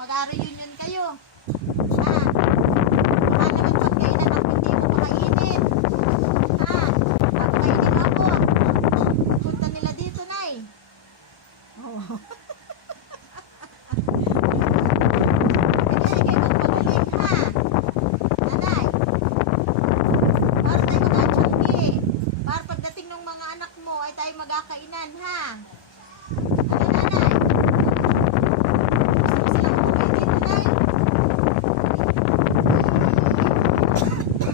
mag-reunion kayo. Ha? Ha naman pagkainan ako hindi mo makainin. Ha? Pagkainin ako. Punta nila dito, Nay. Oh. Hindi, kayo magpagaling, ha? Nanay. Para tayo magkachanggi. Para pagdating ng mga anak mo ay tayo magkakainan, ha? Ano, nanay? Gusto mo silang umuwi dito, nay?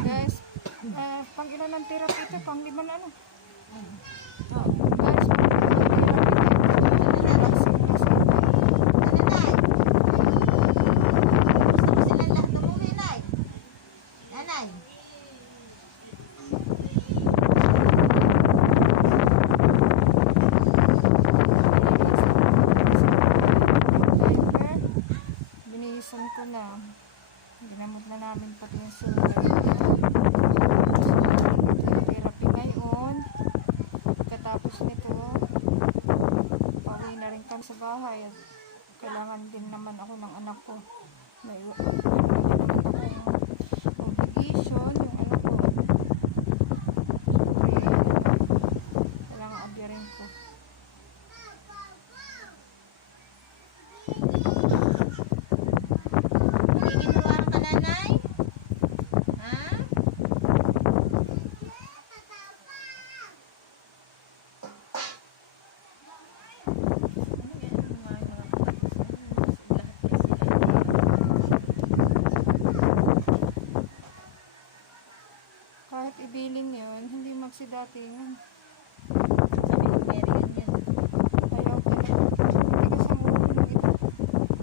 Guys, ah, pang ilan ang therapy ito? Pang lima na ano? Oh. Guys, pang lima ang therapy ito. Relaxing na sa ito. Ano, nay? Gusto mo silang lahat umuwi, nay? Nanay? Diaper, binihisan ko na. Ginamot na namin pati yung. So, therapy ngayon. Katapos nito, pauwi na rin kami sa bahay. Kailangan din naman ako ng anak ko. May may naman akong obligation, yung anak ko. Siyempre, kailangan abyarin ko. Nagiginuwaan ka, nanay? Ha? Kahit ibiling yun, hindi magsidating. Ayaw ko na. Tigas ang ulo ng ito.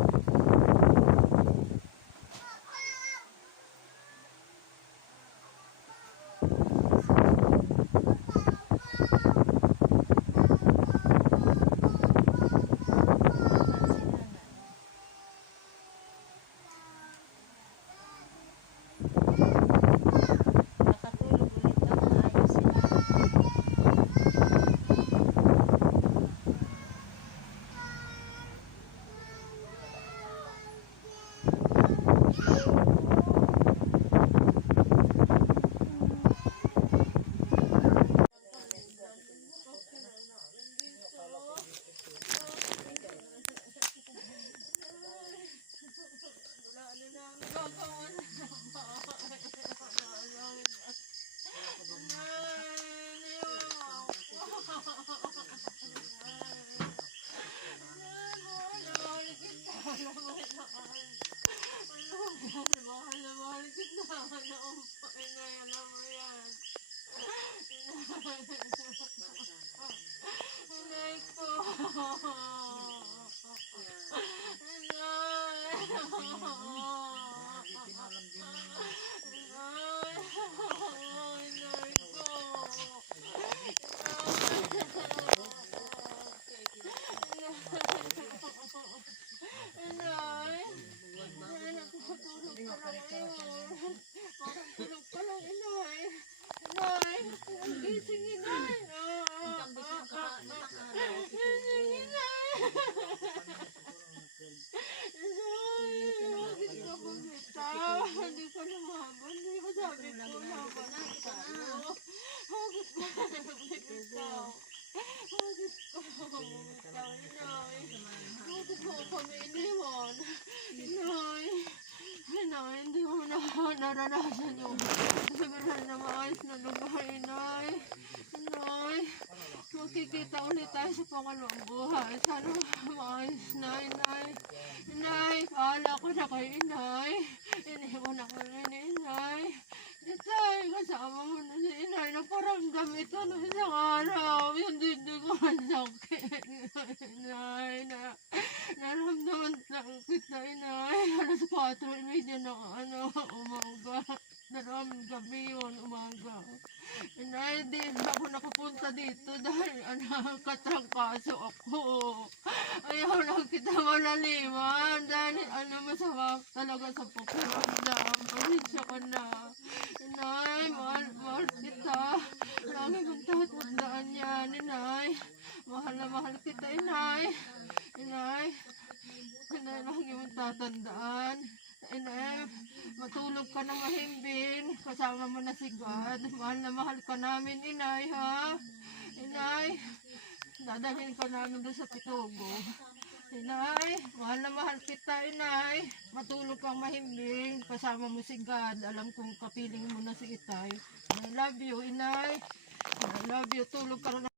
Nakatulog ulit ako. Ayos sila. Hindi Ko sabi ko laban na tayo. Bakit ka bumitaw? Bakit ka bumitaw, inay? Bakit mo kami iniwan? Inay, inay, hindi mo na naranasan yung sabihan na maayos na lugar, inay. Inay, makikita ulit tayo sa pangalawang buhay. Sana maayos na, inay. Inay, paala ko na kay inay. Iniwan ako inay. Kasama mo na si inay. Naparamdam ito ng isang araw. Yung dindi ko masakit. Inay, na, naramdaman lang kita, inay. Alas 4, media ng ano, umaga. Naramdaman gabi yun, umaga. Inay, di na ako nakapunta dito dahil anak, katrangkaso ako. Ayaw lang kita malaliman dahil ano masama talaga sa pakiramdam. Pasensya ka na. Nay, mahal, mahal kita. Lagi kong tatandaan yan, inay. Mahal na mahal kita, inay. Inay, inay, lagi mong tatandaan. Inay, matulog ka na mahimbing. Kasama mo na si God. Mahal na mahal ka namin, inay, ha? Inay, dadalhin ka namin doon sa pitogo. Inay, mahal na mahal kita, inay. Matulog kang mahimbing. Kasama mo si God. Alam kong kapiling mo na si Itay. I love you, inay. I love you. Tulog ka na.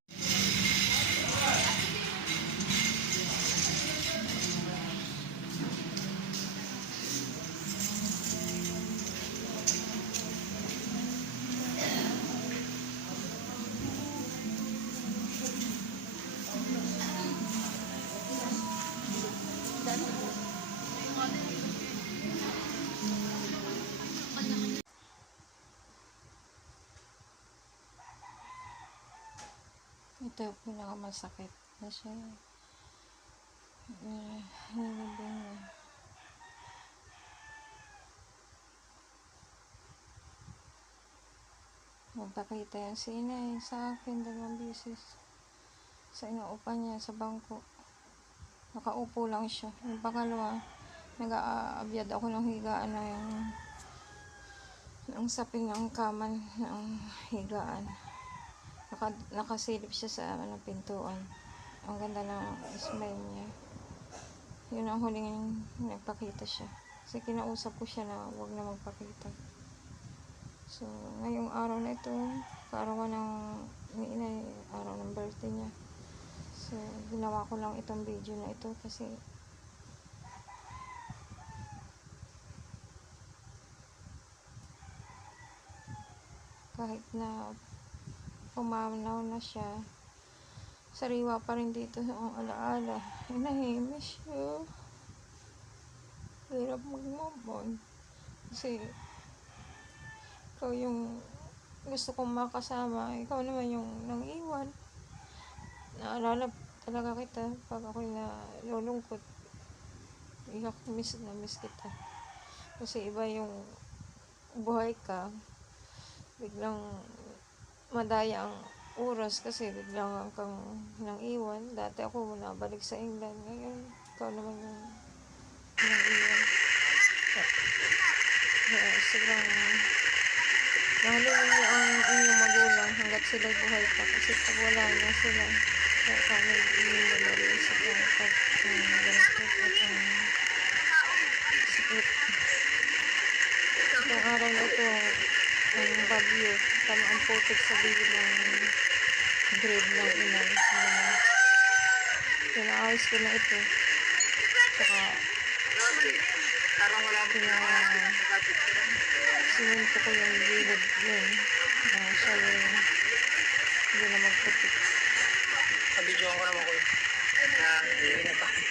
Ito yung pinakamasakit na siya. Uh, hinilibing niya. Magpakita yan si inay sa akin dalawang beses. Sa inuupa niya sa bangko. Nakaupo lang siya. Yung pangalawa, nag-aabyad ako ng higaan na yung ng saping ng kaman ng higaan. Naka, nakasilip siya sa ano, pintuan. Ang ganda ng smile niya. Yun ang huling nagpakita siya. Kasi kinausap ko siya na huwag na magpakita. So, ngayong araw na ito, kaarawan ng ni inay, araw ng birthday niya. So, ginawa ko lang itong video na ito kasi kahit na pumanaw na siya, sariwa pa rin dito ang alaala. Ay, nahimiss siya. Hirap mag-move. Kasi, ikaw yung gusto kong makasama. Ikaw naman yung nang iwan. Naalala talaga kita pag ako'y nalulungkot. Iyak, miss na miss kita. Kasi iba yung buhay ka. Biglang madaya ang oras kasi biglang kang nang iwan. Dati ako nabalik sa England. Ngayon, ikaw naman yung nang iwan. Kaya sobrang mahalin niyo ang inyong magulang hanggat sila buhay pa. Kasi pag wala na sila, kaya kami rin sa pag um, ganito at um, sakit. Itong araw na ito, ang bagyo, tama ang putik sa bibig ng grade ng inay. Pinaayos ko na ito. Saka, pina, sininto ko yung gilid yun. Uh, siya yung hindi na magputik. Video ko naman ko. Na, hindi na pa.